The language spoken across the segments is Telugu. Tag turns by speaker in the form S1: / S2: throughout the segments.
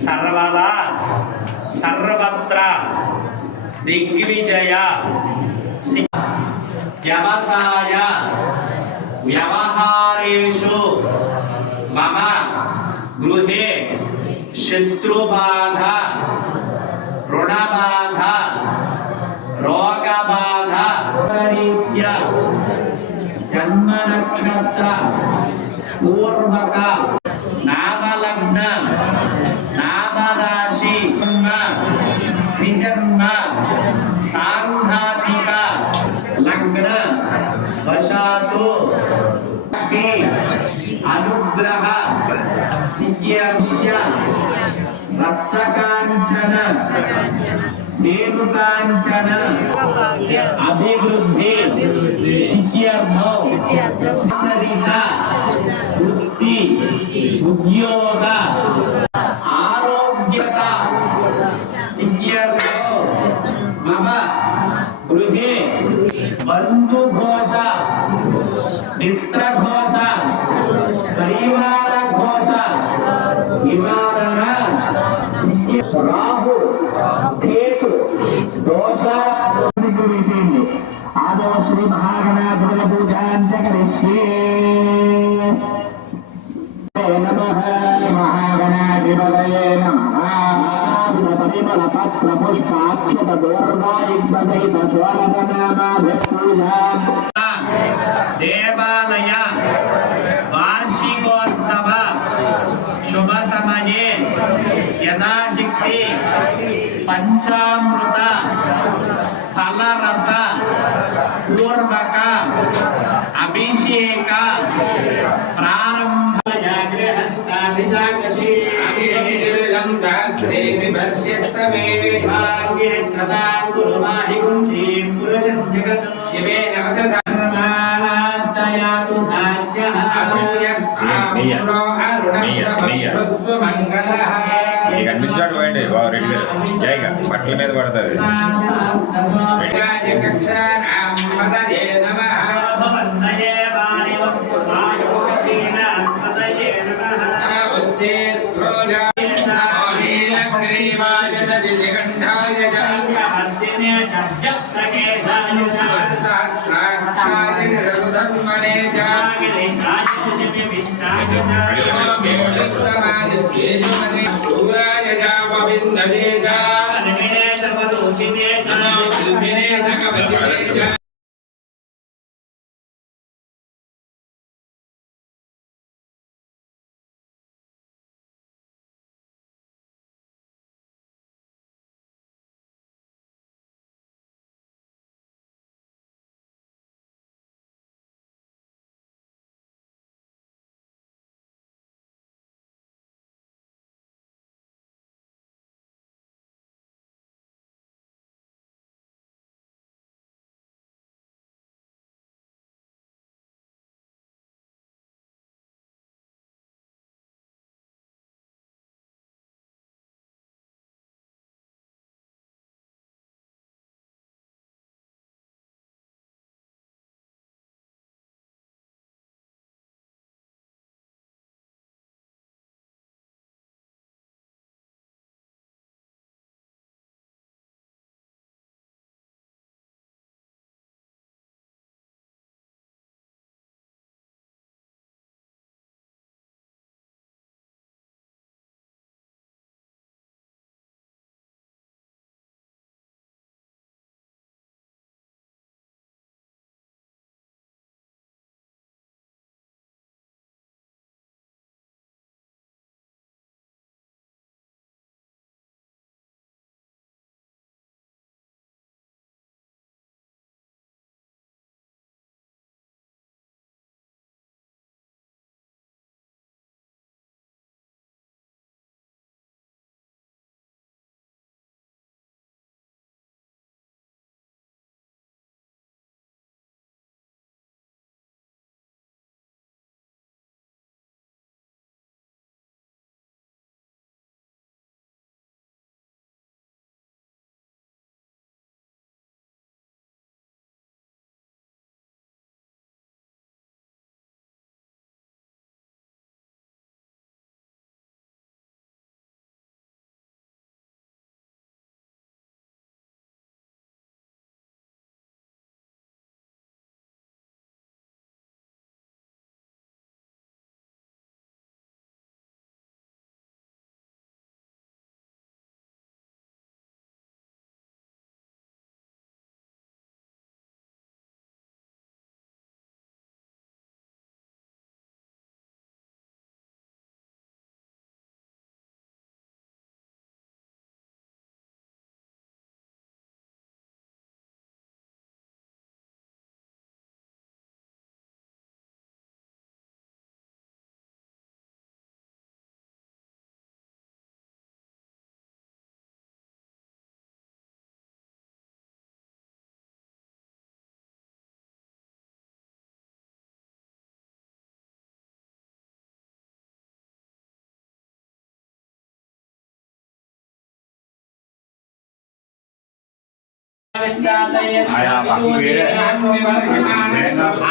S1: సర్వదా సర్వత్ర దిగ్విజయ సి- వ్యవసాయ వ్యవహారేషు మమ గృహే శత్రుబాధ పూర్వక నామలగ్న నామరాశి జన్మ విజన్మ సాంఘాతిక లగ్న వశాతు ఈ అనుగ్రహ సిద్ధ్య రక్తకాంచన రేణుకాంచన అభివృద్ధి మమ గృహే బంధుఘోష మిత్రఘోష పరివార ఘోష నివారణ రాహు కేతు దోష. ఆదవ శ్రీ మహాగణాధిపత పూజాంతకరిష్యే. దేవాలయ వార్షికోత్సవ శుభ సమయే యథాశక్తి పంచామృత ఫలరస పూర్వక అభిషేక ప్రారంభ జాగ్రహంతాభిజాకశీ శివే
S2: ఇక నుంచాడు పోయండి బాబు రెడ్డి గారు జైగా బట్టల మీద పడుతుంది
S1: Hare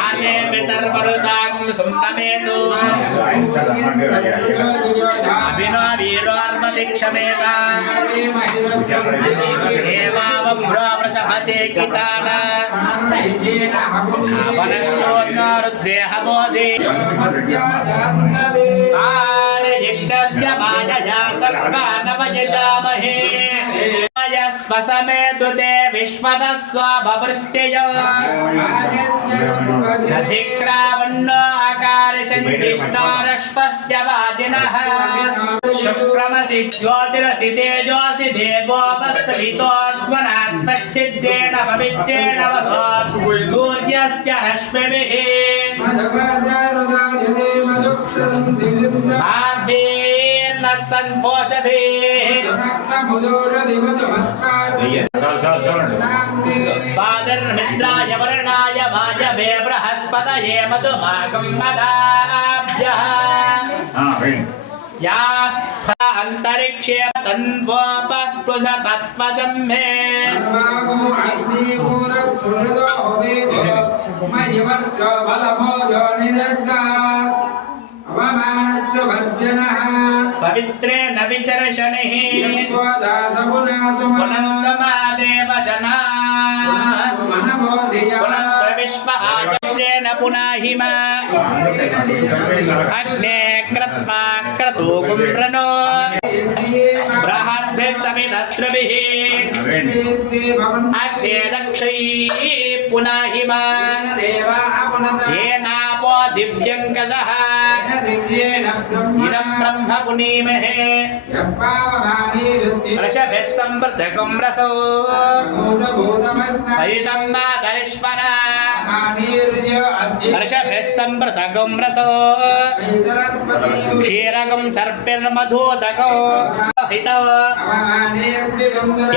S1: ఆదే పితర్మరుతాం సున్నమేతు అభినో వీరోర్మదిక్షమేత ఏమావభ్రో వృషభచేకితాన వనశ్లోకారుద్రేహబోధి కాళయజ్ఞస్య మాయయా स्वसमेदुते दुते विश्वतः स्वभवृष्टियो नधिक्रावन्नो आकारशङ्किष्णारश्वस्य वादिनः शुक्रमसि ज्योतिरसि तेजोऽसि देवोपस्वितोऽत्मनात्मच्छिद्रेण पवित्रेण सूर्यस्य हस्मभिः पुनः संपोषधे स्वादर्मित्राय वर्णाय वायवे बृहस्पतये मधुमाकं मदाभ्यः। अंतरिक्षे तन्वोपस्पृश तत्वचं मे। बलमो न विचर्षणिः पुनन्दमादेव जनाः पुनन्द विश्व आयत्रेण पुनाहिमा अग्ने क्रत्वा क्रतुकुं प्रणो बृहद्भिः समिदस्त्रभिः अग्ने दक्षैः पुनाहिमा येनापो दिव्यङ्कषः इदं ब्रह्म पुनीमहे वृषभिः सम्पृथकं रसो सहितं मातरिश्वरा वर्षभिः सम्पृथकं रसो क्षीरकं सर्पिर्मधूदको हितो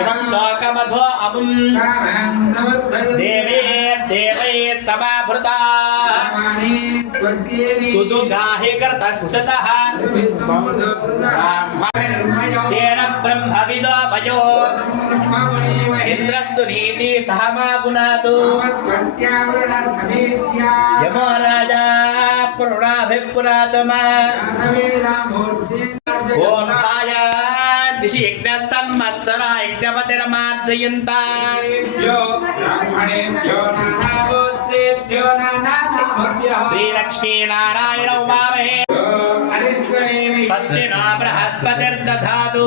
S1: इमं लोकमधो अमुं देवे देवैः समाभृता सुदुगाहि कृतश्चतः तेन ब्रह्मविदो भयो इन्द्रः सुनीति सह मा पुनातु यमो राजा पुरुणाभिः पुरातमा ओर्धाय दिशि यज्ञः संवत्सरा यज्ञपतिरमार्जयन्ता श्रीलक्ष्मीनारायणौ वामहे स्वस्ति नो बृहस्पतिर्दधातु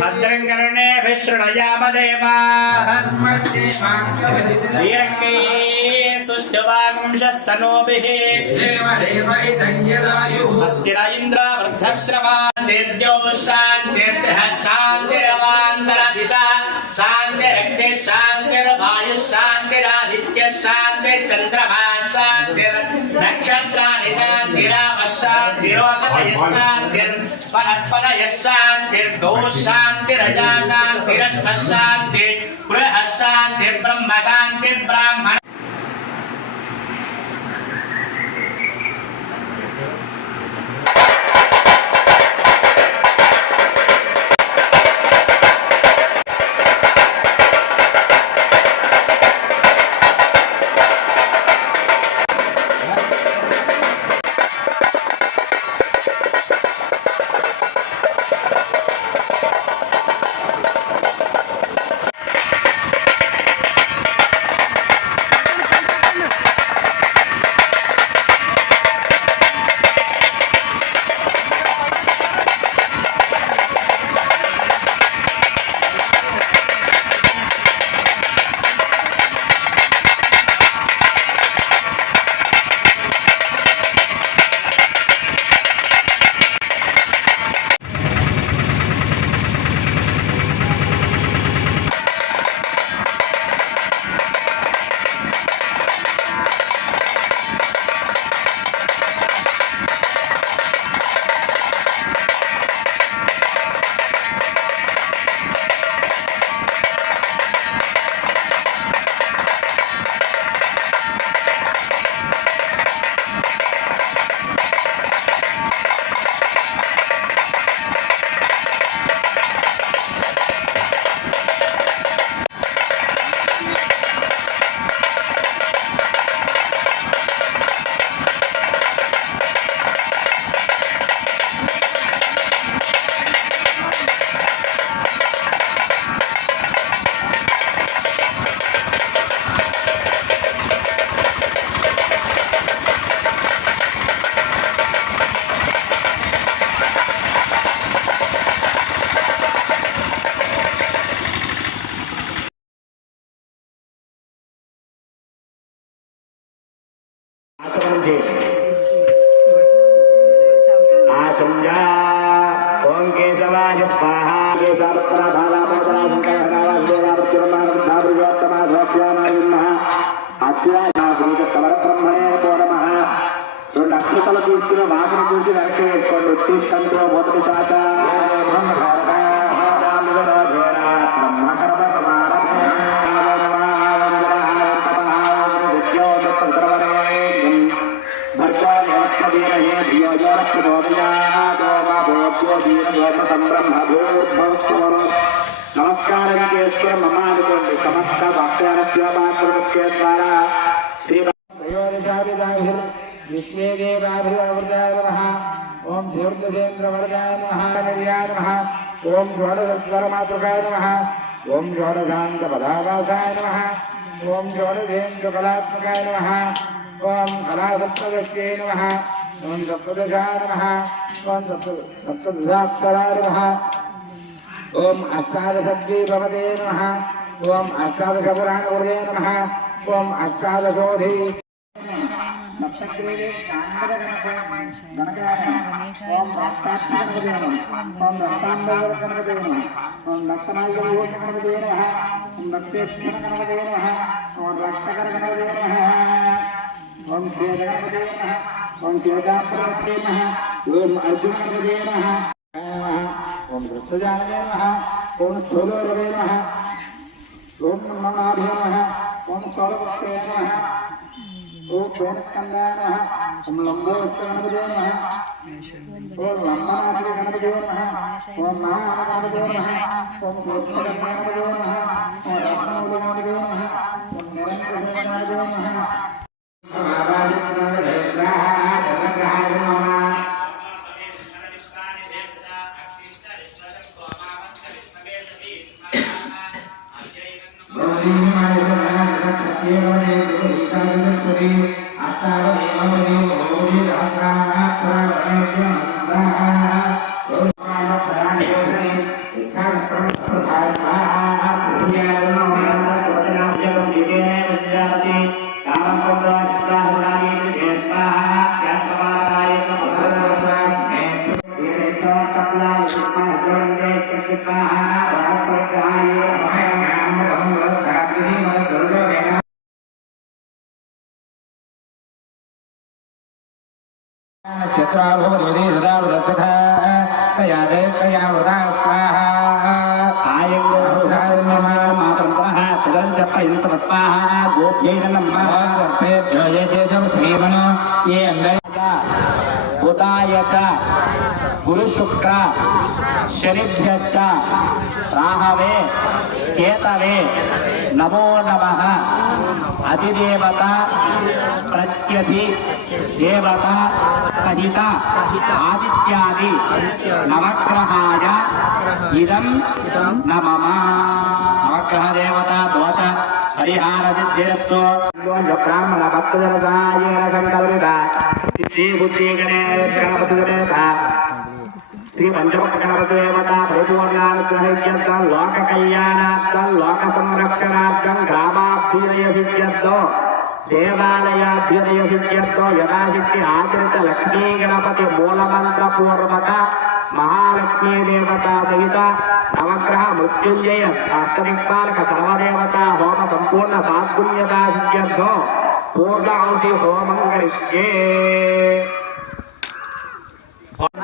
S1: भद्रं कर्णेभिः शृणयामदेवाः वीरङ्गैः सुष्ठुवागुंशस्तनूभिः स्वस्ति न इन्द्र वृद्धश्रवा निर्द्यो शान्तिर्दः शान्तिरवान्तरदिशा शान्तिरग्निः शान्तिर्वायुः शान्तिरादित्यः शान्तिर्चन्द्रमा शान्तिर्नक्षत्राणि शान्तिरामः शान्तिरोषधयः शान्तिर्वनस्पतयः शान्तिर्गौः शान्तिरजा शान्तिरश्वः शान्तिः రెండు అక్షతలు తీసుకుని వాసన చూసి వెనక్కి వేసుకోండి ఉత్తిష్టంతో మొదటి శాత నమస్కారం చేసుకుని మమ్మ అనుకోండి సమస్త భక్తానుష్య ద్వారా శ్రీ విశ్వేదేవాభివృతాయ నమః ఓం శ్రీవృద్ధసేంద్రవరదాయ నమః నిర్యాయ నమః ఓం షోడశస్వరమాతృకాయ నమః ఓం షోడశాంతపదావాసాయ నమః ఓం షోడశేంద్రకళాత్మకాయ నమః ఓం కళాసప్తదశ్యై నమః ఓం సప్తదశాయ నమః ఓం సప్త సప్తదశాక్షరాయ నమః ఓం అష్టాదశద్వీపవదే నమః ఓం అష్టాదశపురాణవదే నమః ఓం అష్టాదశోధి నక్షత్రే ఓం రక్తాక్షరగణపతి ఓం రక్తాంబర గణపతి ఓం రక్తనాయ గణపతి ఓం రక్తేశ్వర గణపతి ఓం రక్తకర గణపతి ఓం శ్రీ గణపతి ఓం కేదాపతి ఓం అర్జున గణపతి ఓం వృత్తజానవే నమః ఓం స్థూలవే నమః ఓం నమాభ్య నమః ఓం సౌరభక్తే నమః ఓం సోమస్కందాయ నమః ఓం లంబోత్తరగణపతే నమః ఓం లంబనాథ గణపతే నమః ఓం మహాగణపతే నమః ఓం గోత్రగణపతే నమః ఓం రత్నములగణపతే నమః ఓం నిరంతర గణపతే నమః చత్రాభవతి సదా వృద్ధ తయా తయా వృధా స్వాహా ఉదాయ గురు శుక్ర శనిభ్యశ్చ రాహవే కేతవే నమో నమ. అధిదేవత ప్రత్యధి దేవత సహిత ఆదిత్యాది నవగ్రహాయ ఇదం నమమ నవగ్రహ దేవత దోష పరిహార సిద్ధిరస్తు బ్రాహ్మణ భక్తజన సహాయేన సంకల్పిత. సిద్ధి బుద్ధి గణేశ గణపతి గణేశ శ్రీ పంచముఖ దేవత పరిపూర్ణానుగ్రహిత్యర్థం లోక కళ్యాణార్థం లోక సంరక్షణార్థం గ్రామాభ్యుదయ సిద్ధ్యర్థం దేవాలయాభ్యుదయ సిద్ధ్యర్థం యథాశక్తి ఆచరిత లక్ష్మీ గణపతి మూలమంత్ర పూర్వక మహాలక్ష్మీ దేవత సహిత నవగ్రహ మృత్యుంజయ అష్టదిక్పాలక సర్వదేవత హోమ సంపూర్ణ సాత్పుణ్యతా సిద్ధ్యర్థం పూర్ణాహుతి హోమం కరిష్యే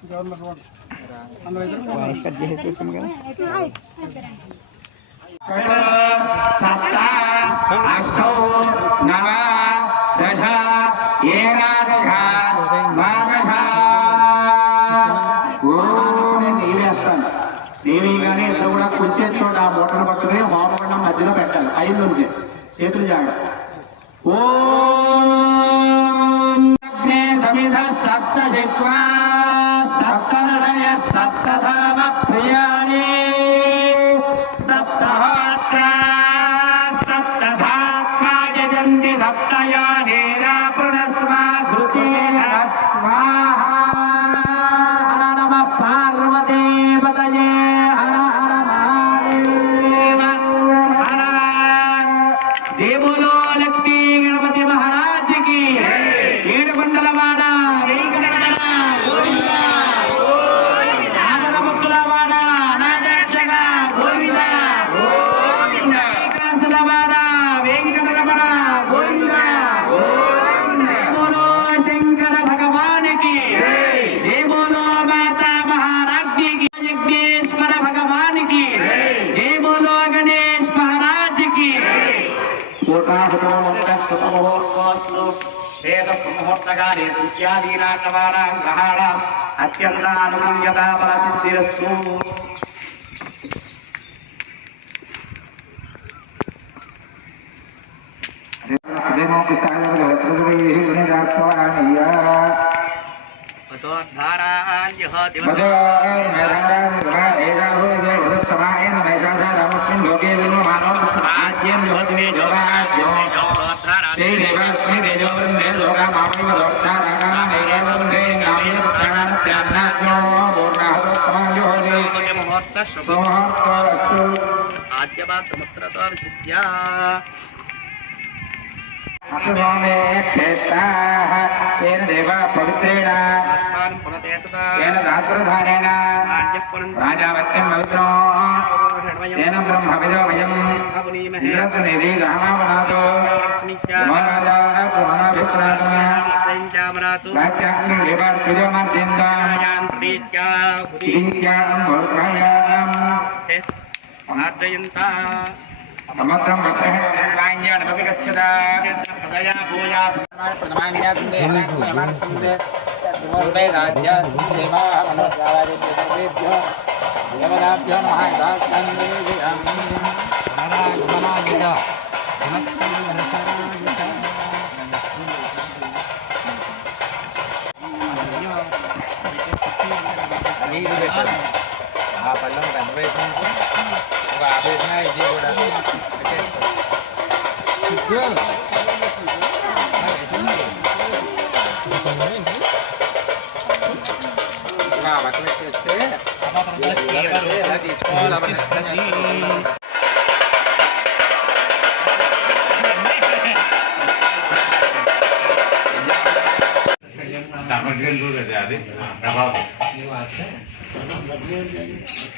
S3: పరికల్పయామి నమః
S1: సప్త అష్టౌ నవ దశ ఏకాదశ ద్వాదశ ఓం నీవేస్తాను దేవి కానీ ఇద్దరు కూడా కుడి ఆ మూటను పట్టుకుని హోమగుండం మధ్యలో పెట్టాలి పై నుంచి చేతులు జాగ్రత్త ఓ సమిధ సప్త జిహ్వా iya. వేదముహూర్తకాలే సూర్యాదీనాన్నవానాం గ్రహాణాం అత్యంతానుమూల్యతా ఫలసిద్ధిరస్తు
S4: ఆద్యమాత్రముత్రతో విశుద్ధ్యా
S1: క్షేత్రేణ దేవ పవిత్రేణ
S4: ఆత్మానం పునతే సదా
S1: ఏన దాసురధారేణ
S4: ఆద్యపురం
S1: రాజావత్యం పవిత్రో తేన బ్రహ్మవిదోమయం ఇంద్రసు నిధి గామావనాథో మహారాజా पाचयन्ता देवदाभ्यो महादास्कन्दे đi bây giờ à phải
S3: lâm cảnh về không ఒక ఆపరేషన్ ఇది కూడా బట్టలెక్కేస్తే ఎలా తీసుకోవాలి Gracias.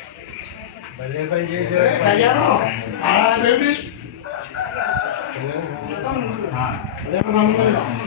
S5: 哎，看见了，啊，别别，啊，别看他们。